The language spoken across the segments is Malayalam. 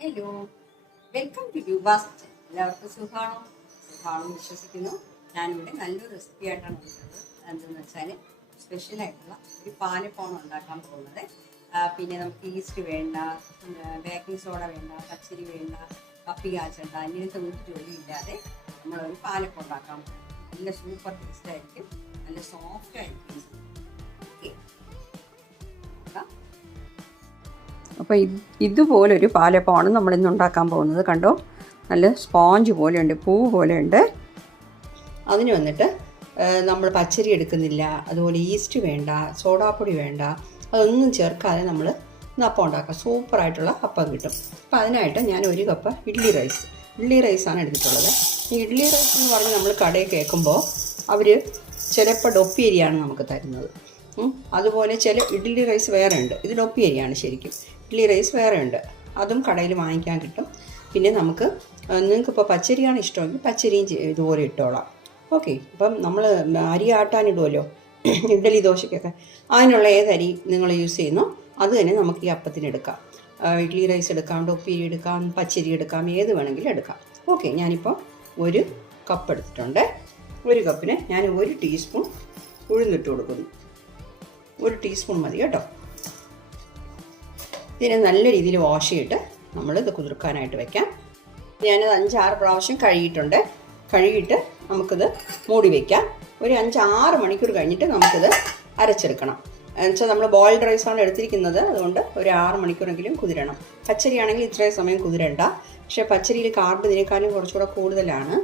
Hello, welcome to Dubas kitchen. എല്ലാവർക്കും സുഖമാണെന്ന് വിശ്വസിക്കുന്നു. ഞാനിവിടെ നല്ലൊരു റെസിപ്പി ആയിട്ടാണ് വന്നത്. എന്തെന്ന് വെച്ചാൽ സ്പെഷ്യലായിട്ടുള്ള ഒരു പാലപ്പമാണ് ഉണ്ടാക്കാൻ പോകുന്നത്. പിന്നെ നമുക്ക് ഈസ്റ്റ് വേണ്ട, ബേക്കിംഗ് സോഡ വേണ്ട, പച്ചരി വേണ്ട, കപ്പി കാച്ചണ്ട, ഇങ്ങനത്തെ ഒരു ജോലിയില്ലാതെ നമ്മളൊരു പാലപ്പം ഉണ്ടാക്കാൻ പോകും. നല്ല സൂപ്പർ ടേസ്റ്റ് ആയിരിക്കും, നല്ല സോഫ്റ്റ് ആയിരിക്കും. ഓക്കെ, അപ്പോൾ ഇതുപോലൊരു പാലപ്പമാണ് നമ്മളിന്ന് ഉണ്ടാക്കാൻ പോകുന്നത്. കണ്ടോ, നല്ല സ്പോഞ്ച് പോലെയുണ്ട്, പൂവ് പോലെയുണ്ട്. അതിന് വന്നിട്ട് നമ്മൾ പച്ചരി എടുക്കുന്നില്ല, അതുപോലെ ഈസ്റ്റ് വേണ്ട, സോഡാപ്പൊടി വേണ്ട, അതൊന്നും ചേർക്കാതെ നമ്മൾ അപ്പം ഉണ്ടാക്കാം. സൂപ്പറായിട്ടുള്ള അപ്പം കിട്ടും. അപ്പോൾ അതിനായിട്ട് ഞാൻ 1 കപ്പ് ഇഡ്ഡലി റൈസാണ് എടുത്തിട്ടുള്ളത്. ഈ ഇഡ്ഡലി റൈസ് എന്ന് പറഞ്ഞ് നമ്മൾ കടയിൽ കേൾക്കുമ്പോൾ അവർ ചിലപ്പോൾ ഡൊപ്പി അരിയാണ് നമുക്ക് തരുന്നത്. അതുപോലെ ചില ഇഡ്ഡലി റൈസ് വേറെ ഉണ്ട്, ഇത് ഡൊപ്പി അരിയാണ് ശരിക്കും. ഇഡ്ഡലി റൈസ് വേറെ ഉണ്ട്, അതും കടയിൽ വാങ്ങിക്കാൻ കിട്ടും. പിന്നെ നിങ്ങൾക്കിപ്പോൾ പച്ചരിയാണ് ഇഷ്ടമെങ്കിൽ പച്ചരിയും ഇതുപോലെ ഇട്ടോളാം. ഓക്കെ, അപ്പം നമ്മൾ അരി ആട്ടാനിടുമല്ലോ ഇഡ്ഡലി ദോശയ്ക്കൊക്കെ, അതിനുള്ള ഏതരി നിങ്ങൾ യൂസ് ചെയ്യുന്നോ അത് തന്നെ നമുക്ക് ഈ അപ്പത്തിനെടുക്കാം. ഇഡ്ഡലി റൈസ് എടുക്കാം, ഡൊപ്പി അരി എടുക്കാം, പച്ചരി എടുക്കാം, ഏത് വേണമെങ്കിലും എടുക്കാം. ഓക്കെ, ഞാനിപ്പോൾ 1 കപ്പ് എടുത്തിട്ടുണ്ട്. 1 കപ്പിന് ഞാൻ 1 ടീസ്പൂൺ ഉഴുന്നിട്ട് കൊടുക്കുന്നു. 1 ടീസ്പൂൺ മതി കേട്ടോ. ഇതിനെ നല്ല രീതിയിൽ വാഷ് ചെയ്തിട്ട് നമ്മളിത് കുതിർക്കാനായിട്ട് വെക്കാം. ഞാനത് 5-6 പ്രാവശ്യം കഴുകിയിട്ട് നമുക്കിത് മൂടി വയ്ക്കാം. ഒരു 5-6 മണിക്കൂർ കഴിഞ്ഞിട്ട് നമുക്കിത് അരച്ചെടുക്കണം. എന്നുവെച്ചാൽ നമ്മൾ ബോയിൽഡ് റൈസാണ് എടുത്തിരിക്കുന്നത്, അതുകൊണ്ട് ഒരു 6 മണിക്കൂറെങ്കിലും കുതിരണം. പച്ചരിയാണെങ്കിൽ ഇത്രയും സമയം കുതിരണ്ട, പക്ഷേ പച്ചരിയിൽ കാർബ് ഇതിനേക്കാളും കുറച്ചുകൂടെ കൂടുതലാണ്.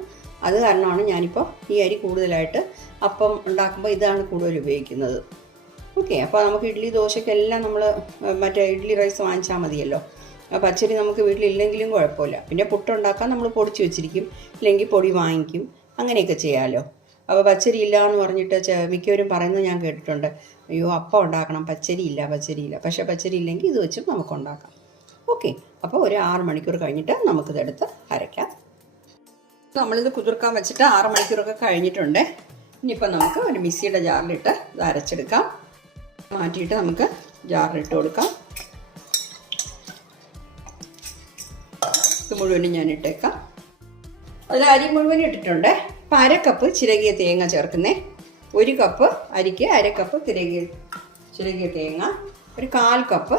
അത് കാരണമാണ് ഞാനിപ്പോൾ ഈ അരി കൂടുതലായിട്ട് അപ്പം ഉണ്ടാക്കുമ്പോൾ ഇതാണ് കൂടുതൽ ഉപയോഗിക്കുന്നത്. ഓക്കെ, അപ്പോൾ നമുക്ക് ഇഡ്ഡലി ദോശയ്ക്കെല്ലാം നമ്മൾ മറ്റേ ഇഡ്ഡലി റൈസ് വാങ്ങിച്ചാൽ മതിയല്ലോ. പച്ചരി നമുക്ക് വീട്ടിലില്ലെങ്കിലും കുഴപ്പമില്ല. പിന്നെ പുട്ടുണ്ടാക്കാൻ നമ്മൾ പൊടിച്ച് വെച്ചിരിക്കും, ഇല്ലെങ്കിൽ പൊടി വാങ്ങിക്കും, അങ്ങനെയൊക്കെ ചെയ്യാമല്ലോ. അപ്പോൾ പച്ചരി ഇല്ല എന്ന് പറഞ്ഞിട്ട് മിക്കവരും പറയുന്നത് ഞാൻ കേട്ടിട്ടുണ്ട്, അയ്യോ അപ്പം ഉണ്ടാക്കണം, പച്ചരി ഇല്ല. പക്ഷേ പച്ചരി ഇല്ലെങ്കിൽ ഇത് വെച്ചും നമുക്ക് ഉണ്ടാക്കാം. ഓക്കെ, അപ്പോൾ ഒരു 6 മണിക്കൂർ കഴിഞ്ഞിട്ട് നമുക്കിതെടുത്ത് അരയ്ക്കാം. നമ്മളിത് കുതിർക്കാൻ വെച്ചിട്ട് 6 മണിക്കൂറൊക്കെ കഴിഞ്ഞിട്ടുണ്ട്. ഇനിയിപ്പോൾ നമുക്ക് ഒരു മിക്സിയുടെ ജാറിലിട്ട് ഇത് അരച്ചെടുക്കാം. മാറ്റിയിട്ട് നമുക്ക് ജാറിലിട്ട് കൊടുക്കാം. ഇത് മുഴുവനും ഞാൻ ഇട്ടേക്കാം. അതിൽ അരി മുഴുവനും ഇട്ടിട്ടുണ്ട്. ഇപ്പം 1/2 കപ്പ് ചിരകിയ തേങ്ങ ചേർക്കുന്നേ. 1 കപ്പ് അരിക്ക് 1/2 കപ്പ് ചിരകിയ തേങ്ങ, ഒരു 1/4 കപ്പ്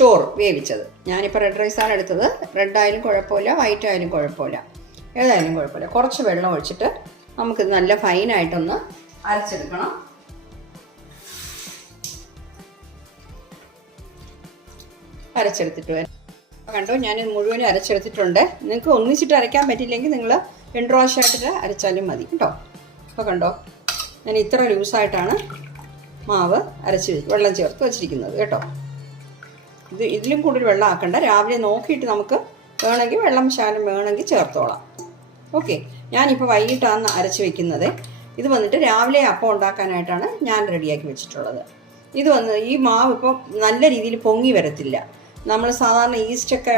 ചോറ് വേവിച്ചത്. ഞാനിപ്പോൾ റെഡ് റൈസാണ് എടുത്തത്. റെഡ് ആയാലും കുഴപ്പമില്ല, വൈറ്റ് ആയാലും കുഴപ്പമില്ല, ഏതായാലും കുഴപ്പമില്ല. കുറച്ച് വെള്ളം ഒഴിച്ചിട്ട് നമുക്കിത് നല്ല ഫൈനായിട്ടൊന്ന് അരച്ചെടുക്കണം. അരച്ചെടുത്തിട്ട് വരാം. കണ്ടോ, ഞാൻ മുഴുവനും അരച്ചെടുത്തിട്ടുണ്ട്. നിങ്ങൾക്ക് ഒന്നിച്ചിട്ട് അരയ്ക്കാൻ പറ്റില്ലെങ്കിൽ നിങ്ങൾ 2 പ്രാവശ്യമായിട്ട് അരച്ചാലും മതി കേട്ടോ. അപ്പോൾ കണ്ടോ, ഞാൻ ഇത്ര ലൂസായിട്ടാണ് മാവ് വെള്ളം ചേർത്ത് വെച്ചിരിക്കുന്നത് കേട്ടോ. ഇതിലും കൂടുതൽ വെള്ളം ആക്കണ്ട. രാവിലെ നോക്കിയിട്ട് നമുക്ക് വേണമെങ്കിൽ വെള്ളം ശാലം വേണമെങ്കിൽ ചേർത്തോളാം. ഓക്കെ, ഞാനിപ്പോൾ വൈകിട്ടാണ് അരച്ച് വെക്കുന്നത്. ഇത് വന്നിട്ട് രാവിലെ അപ്പം ഉണ്ടാക്കാനായിട്ടാണ് ഞാൻ റെഡിയാക്കി വെച്ചിട്ടുള്ളത്. ഈ മാവ് ഇപ്പോൾ നല്ല രീതിയിൽ പൊങ്ങി വരത്തില്ല. നമ്മൾ സാധാരണ ഈസ്റ്റൊക്കെ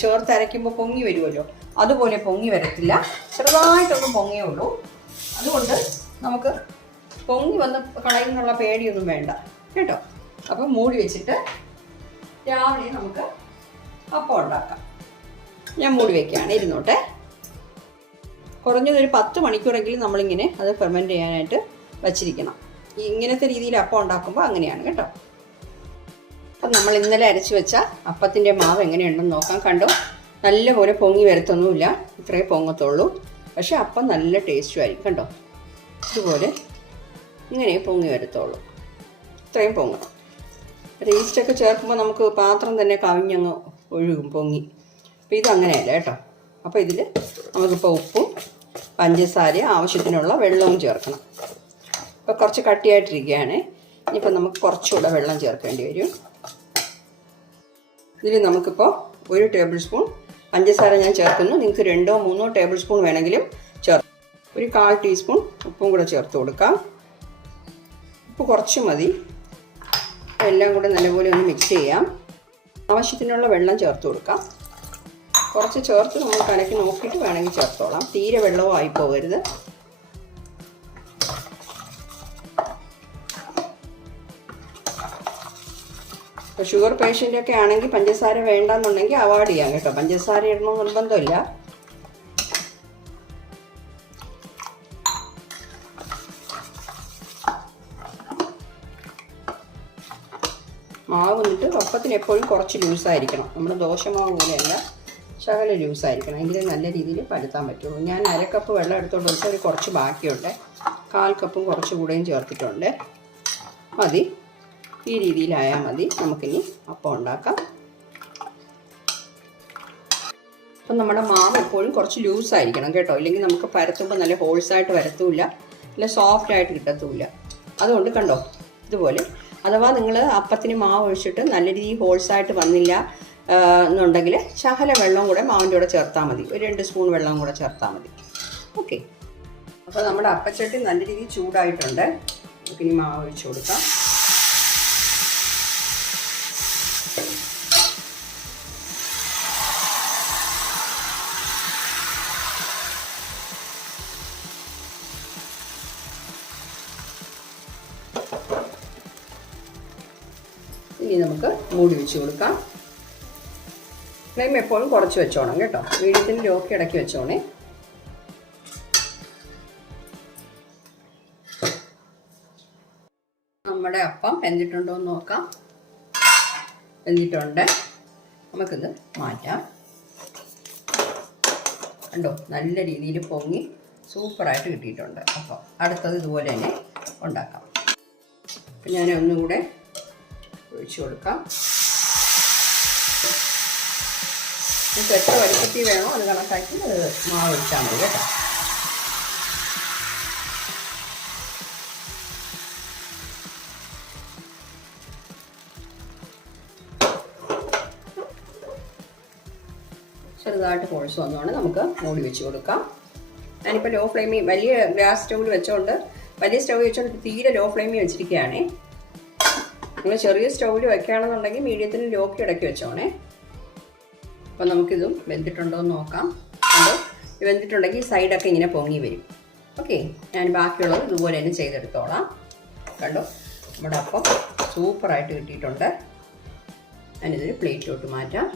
ചേർത്ത് അരയ്ക്കുമ്പോൾ പൊങ്ങി വരുമല്ലോ, അതുപോലെ പൊങ്ങി വരത്തില്ല. ചെറുതായിട്ടൊന്നും പൊങ്ങിയേ ഉള്ളൂ. അതുകൊണ്ട് നമുക്ക് പൊങ്ങി വന്ന് കളയുന്നുള്ള പേടിയൊന്നും വേണ്ട കേട്ടോ. അപ്പം മൂടി വെച്ചിട്ട് രാവിലെ നമുക്ക് അപ്പം ഉണ്ടാക്കാം. ഞാൻ മൂടി വയ്ക്കുകയാണ്, ഇരുന്നോട്ടെ. കുറഞ്ഞതൊരു 10 മണിക്കൂറെങ്കിലും നമ്മളിങ്ങനെ അത് ഫെർമെൻറ്റ് ചെയ്യാനായിട്ട് വച്ചിരിക്കണം. ഇങ്ങനത്തെ രീതിയിൽ അപ്പം ഉണ്ടാക്കുമ്പോൾ അങ്ങനെയാണ് കേട്ടോ. അപ്പം നമ്മൾ ഇന്നലെ അരച്ച് വെച്ച അപ്പത്തിൻ്റെ മാവ് എങ്ങനെയുണ്ടെന്ന് നോക്കാം. കണ്ടോ, നല്ലപോലെ പൊങ്ങി വരത്തൊന്നുമില്ല, ഇത്രയേ പൊങ്ങത്തുള്ളൂ. പക്ഷേ അപ്പം നല്ല ടേസ്റ്റും ആയിരിക്കും. കണ്ടോ, ഇതുപോലെ ഇങ്ങനെ പൊങ്ങി വരത്തുള്ളൂ, ഇത്രയും പൊങ്ങണം. ഈസ്റ്റൊക്കെ ചേർക്കുമ്പോൾ നമുക്ക് പാത്രം തന്നെ കവിഞ്ഞങ്ങ് ഒഴുകും, പൊങ്ങി. അപ്പോൾ ഇതങ്ങനെയല്ല കേട്ടോ. അപ്പോൾ ഇതിൽ നമുക്കിപ്പോൾ ഉപ്പും പഞ്ചസാര ആവശ്യത്തിനുള്ള വെള്ളവും ചേർക്കണം. ഇപ്പോൾ കുറച്ച് കട്ടിയായിട്ടിരിക്കുകയാണ്. ഇനിയിപ്പോൾ നമുക്ക് കുറച്ചുകൂടെ വെള്ളം ചേർക്കേണ്ടി വരും. ഇതിൽ നമുക്കിപ്പോൾ 1 ടേബിൾ സ്പൂൺ പഞ്ചസാര ഞാൻ ചേർക്കുന്നു. നിങ്ങൾക്ക് 2-3 ടേബിൾ സ്പൂൺ വേണമെങ്കിലും ചേർക്കാം. ഒരു 1/4 ടീസ്പൂൺ ഉപ്പും കൂടെ ചേർത്ത് കൊടുക്കാം. ഉപ്പ് കുറച്ച് മതി. എല്ലാം കൂടെ നല്ലപോലെ ഒന്ന് മിക്സ് ചെയ്യാം. ആവശ്യത്തിനുള്ള വെള്ളം ചേർത്ത് കൊടുക്കാം. കുറച്ച് ചേർത്ത് നമ്മൾ കലക്കി നോക്കിയിട്ട് വേണമെങ്കിൽ ചേർത്തോളാം. തീരെ വെള്ളവും ആയി പോകരുത്. ഇപ്പോൾ ഷുഗർ പേഷ്യൻ്റൊക്കെ ആണെങ്കിൽ പഞ്ചസാര വേണ്ടെന്നുണ്ടെങ്കിൽ അവോയ്ഡ് ചെയ്യാം കേട്ടോ. പഞ്ചസാര ഇടണമെന്ന് നിർബന്ധമില്ല. മാവ് വന്നിട്ട് അപ്പത്തിന് എപ്പോഴും കുറച്ച് ലൂസായിരിക്കണം. നമ്മുടെ ദോശമാവ് പോലെയല്ല, ശകലം ലൂസായിരിക്കണം. എങ്കിലേ നല്ല രീതിയിൽ പരത്താൻ പറ്റുള്ളൂ. ഞാൻ 1/2 കപ്പ് വെള്ളം എടുത്തോണ്ട് വെച്ചാൽ ഒരു കുറച്ച് ബാക്കിയുണ്ട്. 1/4 കപ്പും കുറച്ച് കൂടെയും ചേർത്തിട്ടുണ്ട്. മതി, ഈ രീതിയിലായാൽ മതി. നമുക്കിനി അപ്പം ഉണ്ടാക്കാം. അപ്പം നമ്മുടെ മാവ് എപ്പോഴും കുറച്ച് ലൂസായിരിക്കണം കേട്ടോ. ഇല്ലെങ്കിൽ നമുക്ക് പരത്തുമ്പോൾ നല്ല ഹോൾസായിട്ട് വരത്തുമില്ല, നല്ല സോഫ്റ്റായിട്ട് കിട്ടത്തുമില്ല. അതുകൊണ്ട് കണ്ടോ ഇതുപോലെ. അഥവാ നിങ്ങൾ അപ്പത്തിന് മാവ് ഒഴിച്ചിട്ട് നല്ല രീതിയിൽ ഹോൾസായിട്ട് വന്നില്ല എന്നുണ്ടെങ്കിൽ ശകല വെള്ളം കൂടെ മാവിൻ്റെ കൂടെ ചേർത്താൽ മതി. ഒരു 2 സ്പൂൺ വെള്ളം കൂടെ ചേർത്താൽ മതി. ഓക്കെ. അപ്പോൾ നമ്മുടെ അപ്പച്ചട്ടി നല്ല രീതിയിൽ ചൂടായിട്ടുണ്ട്. നമുക്കിനി മാവ് ഒഴിച്ച് കൊടുക്കാം. ഇനി നമുക്ക് മൂടി വെച്ച് കൊടുക്കാം. ഫ്ലെയിം എപ്പോഴും കുറച്ച് വെച്ചോണം കേട്ടോ. മീഡിയത്തിന് ലോക്ക് ഇടയ്ക്ക് വെച്ചോണേ. നമ്മുടെ അപ്പം വെന്തിട്ടുണ്ടോ എന്ന് നോക്കാം. വെന്തിട്ടുണ്ട്. നമുക്കിത് മാറ്റാം. കണ്ടോ നല്ല രീതിയിൽ പൊങ്ങി സൂപ്പറായിട്ട് കിട്ടിയിട്ടുണ്ട്. അപ്പം അടുത്തത് ഇതുപോലെ തന്നെ ഉണ്ടാക്കാം. അപ്പം ഞാൻ ഒന്നുകൂടെ ഒഴിച്ചു കൊടുക്കാം. നിങ്ങൾക്ക് എത്ര വലുപ്പത്തിൽ വേണോ അത് കണക്കാക്കി മാവ് ഒഴിച്ചാൽ മതി കേട്ടോ. ചെറുതായിട്ട് കുഴച്ച് വന്നുകൊണ്ട് നമുക്ക് മൂടി വെച്ച് കൊടുക്കാം. ഞാനിപ്പോൾ ലോ ഫ്ലെയിമിൽ വലിയ ഗ്യാസ് സ്റ്റൗവിൽ വെച്ചോണ്ട് വലിയ സ്റ്റൗവിൽ വെച്ചോണ്ട് തീരെ ലോ ഫ്ലെയിമിൽ വെച്ചിരിക്കുകയാണേ. നിങ്ങൾ ചെറിയ സ്റ്റൗവിൽ വെക്കുകയാണെന്നുണ്ടെങ്കിൽ മീഡിയത്തിന് ലോക്ക് ഇടയ്ക്ക് വെച്ചോണേ. അപ്പോൾ നമുക്കിതും വെന്തിട്ടുണ്ടോ എന്ന് നോക്കാം. അത് വെന്തിട്ടുണ്ടെങ്കിൽ സൈഡൊക്കെ ഇങ്ങനെ പൊങ്ങി വരും. ഓക്കെ, ഞാൻ ബാക്കിയുള്ളത് ഇതുപോലെ തന്നെ ചെയ്തെടുത്തോളാം. കണ്ടോ നമ്മുടെ അപ്പം സൂപ്പറായിട്ട് കിട്ടിയിട്ടുണ്ട്. ഞാനിതൊരു പ്ലേറ്റിലോട്ട് മാറ്റാം.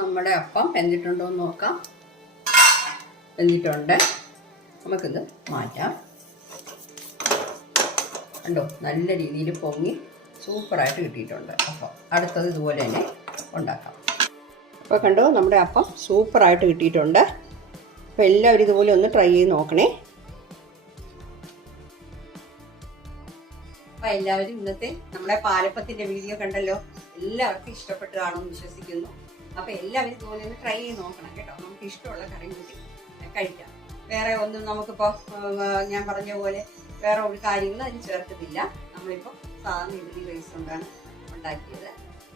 നമ്മുടെ അപ്പം വെന്തിട്ടുണ്ടോ എന്ന് നോക്കാം. വെന്തിട്ടുണ്ട്. നമുക്കിത് മാറ്റാം. കണ്ടോ നല്ല രീതിയിൽ പൊങ്ങി സൂപ്പറായിട്ട് കിട്ടിയിട്ടുണ്ട്. അപ്പം അടുത്തത് ഇതുപോലെ തന്നെ ഉണ്ടാക്കാം. അപ്പോൾ കണ്ടോ നമ്മുടെ അപ്പം സൂപ്പറായിട്ട് കിട്ടിയിട്ടുണ്ട്. അപ്പോൾ എല്ലാവരും ഇതുപോലെ ഒന്ന് ട്രൈ ചെയ്ത് നോക്കണേ. അപ്പോൾ എല്ലാവരും ഇന്നത്തെ നമ്മുടെ പാലപ്പത്തിൻ്റെ വീഡിയോ കണ്ടല്ലോ. എല്ലാവർക്കും ഇഷ്ടപ്പെട്ട് കാണുമെന്ന് വിശ്വസിക്കുന്നു. അപ്പോൾ എല്ലാവരും ഇതുപോലെ ഒന്ന് ട്രൈ ചെയ്ത് നോക്കണം കേട്ടോ. നമുക്ക് ഇഷ്ടമുള്ള കറി കൂട്ടി കഴിക്കാം. വേറെ ഒന്നും നമുക്കിപ്പോൾ ഞാൻ പറഞ്ഞ പോലെ വേറെ ഒരു കാര്യങ്ങൾ അതിന് ചേർക്കുന്നില്ല. നമ്മളിപ്പോൾ സാധാരണ ഇഡ്ഡലി റൈസ് കൊണ്ടാണ് ഉണ്ടാക്കിയത്.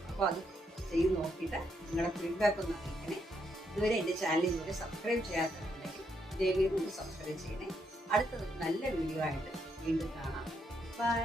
അപ്പോൾ അത് ചെയ്ത് നോക്കിയിട്ട് നിങ്ങളുടെ ഫീഡ്ബാക്ക് ഒന്ന് അറിയിക്കണേ. ഇതുവരെ എൻ്റെ ചാനൽ ഇതുവരെ സബ്സ്ക്രൈബ് ചെയ്യാത്തുണ്ടെങ്കിൽ ദയവായി ഒന്ന് സബ്സ്ക്രൈബ് ചെയ്യണേ. അടുത്തത് നല്ല വീഡിയോ ആയിട്ട് വീണ്ടും കാണാം. ബൈ.